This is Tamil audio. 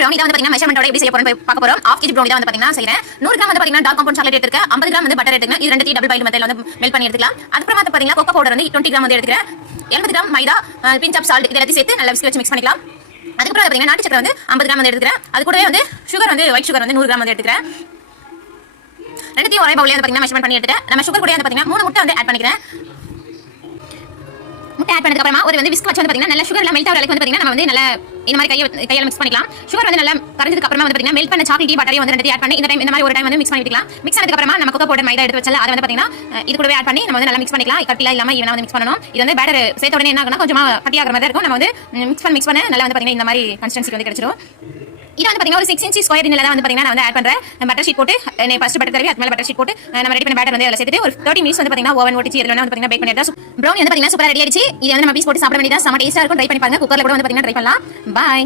ப்ரௌனி தான் வந்து பாத்தீங்கன்னா மெஷர்மென்ட்டோட எப்படி செய்ய போறோம்னு பார்க்க போறோம். 1/2 kg ப்ரௌனி தான் வந்து பாத்தீங்கன்னா செய்றேன். 100 கிராம் வந்து பாத்தீங்கன்னா டார்க் காம்பவுண்ட் சாக்லேட் எடுத்துக்கிறேன். 50 கிராம் வந்து பட்டர் எடுத்துக்கிறேன். இது ரெண்டுத்தையும் டபுள் பாயில் மெத்தட்ல வந்து மெல்ட் பண்ணி எடுத்துக்கலாம். அதுக்கப்புறமா வந்து பாத்தீங்கன்னா கோகோ பவுடர் வந்து 20 கிராம் வந்து எடுத்துக்கிறேன். 70 gram maida, pinch of salt இதெல்லாம் சேர்த்து நல்லா விஸ்க் வச்சு மிக்ஸ் பண்ணிக்கலாம். அதுக்கப்புறம் பாத்தீங்கன்னா நாட்டு சக்கரை வந்து 50 கிராம் வந்து எடுத்துக்கிறேன். அது கூடவே வந்து சுகர் வந்து ஒயிட் சுகர் வந்து 100 கிராம் வந்து எடுத்துக்கிறேன். ரெண்டுத்தையும் ஒரே பவுல்ல வந்து பாத்தீங்கன்னா மெஷர்மென்ட் பண்ணி எடுத்துட்டு நம்ம சுகர் கூட வந்து பாத்தீங்கன்னா 3 முட்டை வந்து ஆட் பண்ணிக்கிறேன். முட்டை ஆட் பண்ணதுக்கு அப்புறமா ஒரு வந்து விஸ்க் வச்சு வந்து பாத்தீங்கன்னா நல்லா சுகர் எல்லாம் மெல்ட் ஆகிற அளவுக்கு வந்து பாத்தீங்கன்னா நம்ம வந்து நல்லா இந்த மாதிரி கையால மிக்ஸ் பண்ணிக்கலாம். சுகர் வந்து நல்லா கரைஞ்சதுக்கு அப்புறமா வந்து பாத்தீங்கன்னா மெல்ட் பண்ண சாக்லேட் பட்டரையும் வந்து ரெண்டு ஆட் பண்ணி இந்த மாதிரி ஒரு டைம் வந்து மிக்ஸ் பண்ணிக்கலாம். மிக்ஸ் பண்ணதுக்கு அப்புறமா நம்ம கோகோ பவுடர் மைதா எடுத்து வச்சல அதை வந்து பாத்தீங்கன்னா இது கூடவே ஆட் பண்ணி நம்ம வந்து நல்லா மிக்ஸ் பண்ணிக்கலாம். கட்டியா இல்லாம ஈவனா வந்து மிக்ஸ் பண்ணனும். இது வந்து பேட்டர் சேர்த்த உடனே என்ன ஆகும்னா கொஞ்சமா கட்டியாகிற மாதிரி இருக்கும். நம்ம வந்து மிக்ஸ் பண்ண நல்லா வந்து பாத்தீங்கன்னா இந்த மாதிரி கன்சிஸ்டன்சி வந்து கிடைச்சிரும். இது வந்து பாத்தீங்கன்னா ஒரு 6 inch ஸ்கொயர் இன்ல தான் வந்து பாத்தீங்கன்னா நான் வந்து ஆட் பண்றேன். பட்டர் ஷீட் போட்டு ஃபர்ஸ்ட் பட்டர் தடவி அது மேல பட்டர் ஷீட் போட்டு நம்ம ரெடி பண்ண பேட்டர் வந்து அதுல சேர்த்துட்டு ஒரு 30 minutes வந்து பாத்தீங்கன்னா ஓவன் ஓட்டிச்சு இதுல வந்து பாத்தீங்கன்னா பேக் பண்ணி எடுத்தா ப்ரௌனி வந்து பாத்தீங்கன்னா சூப்பரா ரெடி ஆயிடுச்சு. இது வந்து நம்ம பீஸ் போட்டு சாப்பிட வேண்டியதா செம டேஸ்டா இருக்கும். ட்ரை பண்ணி பாருங்க. குக்கர்ல கூட வந்து பாத்தீங்கன்னா ட்ரை பண்ணலாம். பை.